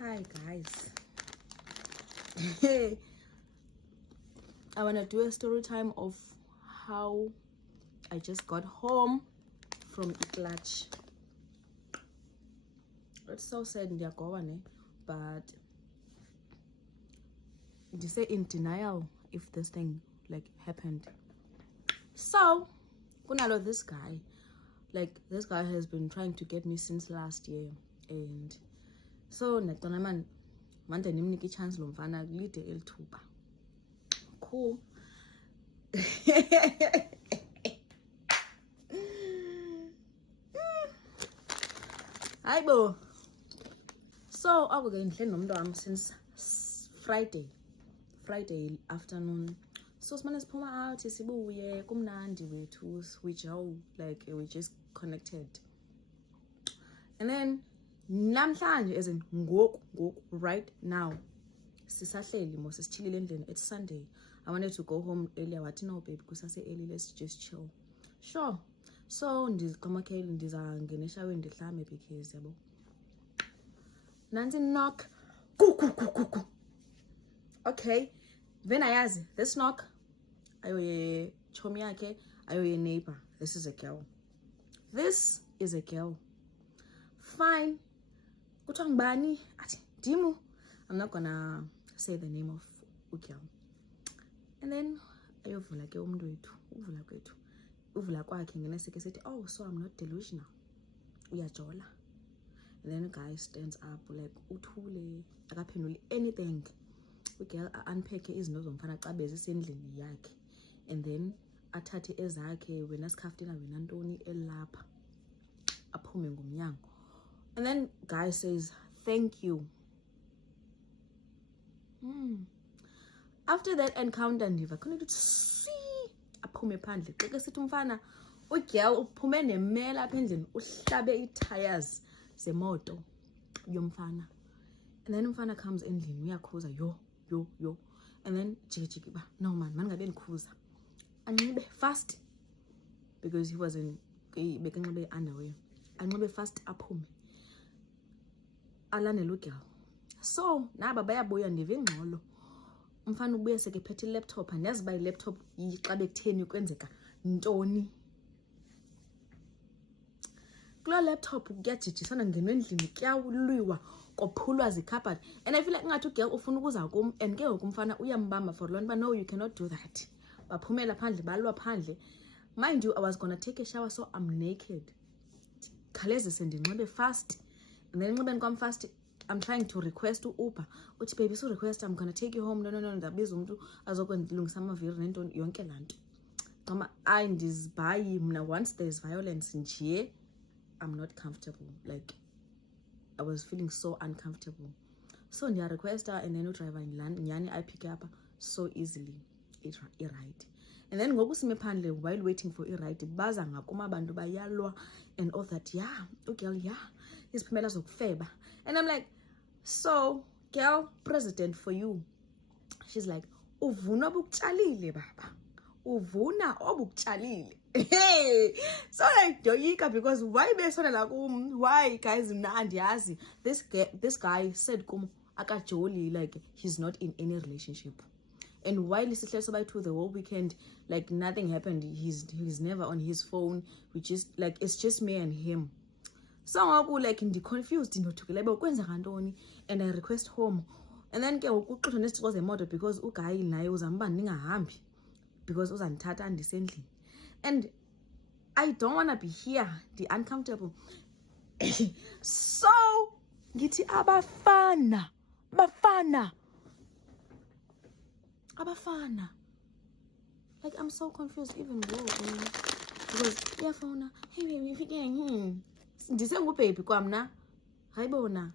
Hi guys. I want to do a story time of how I just got home from Clutch. It's so sad in the but they say in denial if this thing like happened. So kunalo this guy, like this guy has been trying to get me since last year, and so natona man manje nimnike chance lo mfana lide elithuba cool. Hayibo, so akuke ngihleli nomuntu wami since Friday afternoon. So simane siphuma out sibuye kumnandi wethu, we just connected. And then namhlanje as in ngoku right now sisahleli mo sisichilile endlini. It's Sunday. I wanted to go home earlier. Wathi no babe kusase early, let's just chill. Sure. So ndiziqhamakele ndizangena eshaweni ndihlambe because yabo nansi knock ku. Okay, then ayazi this knock ayoye chomi yakhe ayoye neighbor. This is a girl. Fine. Kuthiwa ngibani? Athi Dimu. I'm not gonna say the name of girl. And then ayovula ke umuntu wethu, uvula kwakhe ngena seke sethi, oh, so I'm not delusional. Uyajola. And then a guy stands up like uthule akaphenduli anything. Girl unpack izinto zomfana cabeze isendlini yakhe, and then athathe ezakhe wena sikhaftina wena ntoni elapha aphume ngomnyango. And then guy says thank you. After that encounter ndiva khona ukuthi aphume phandle xeke sithi umfana ugirl uphume nemela apha endlini uhlabe i-tires zemoto yomfana. And then umfana comes endlini uyakhuza yo. And then jiki ba no man ngabe ndikhuza anxibe fast because he was in bekanxibe underwear. Anxibe fast aphume alandele ugirl. So naba bayabuya ndive ingxolo. Umfana ubuye seke phethe i-laptop, andiyazi ba i-laptop xa bekutheni kwenzeka ntoni. Kulo laptop kuyajijisana ngenwe endlini kuyawulwiwa kophulwa zikhabhadi. And I feel like ngathi ugirl ufuna ukuza kum, and ke ngoku umfana uyambamba for long, but no, you cannot do that. Baphumela phandle balwa phandle. Mind you, I was gonna take a shower, so I'm naked. Khaleze sendinxibe fast, and then nxibeni kwam fast I'm trying to request Uber. Uthi baby, so request I'm gonna take you home. No, ndabiza umuntu azokwendilungisa amaviri nento yonke lanto. Mama ayindizibhayi mna once there's violence nje I'm not comfortable. Like I was feeling so uncomfortable. So ndiya requesta, and then udriver nyani I pick up so easily it right. And then ngoku sime phandle while waiting for it right baza ngakuma abantu bayalwa and all that. Yeah, girl, yeah, isiphumela zokufeba. And I'm like, so girl, president for you. She's like, uvuna obukutshalile baba, uvuna obukutshalile. Hey, so like doyika because why besona la kum? Why guys nandiyazi this guy said kum akajoli, like he's not in any relationship. And while sihle sobayithu the whole weekend, like nothing happened. He's never on his phone. We just like it's just me and him. So ngoku like ndi confused ndothukile bo kwenza kantoni, and I request home. And then ke ukuxutha nesiciko zemoto because uguy naye uzamba ningahambi because uzandithatha andisendlini. And I don't want to be here, the uncomfortable. So ngithi abafana. Like I'm so confused even though because phone, hey baby, if you can ndise ngu baby kwamna. Hayibona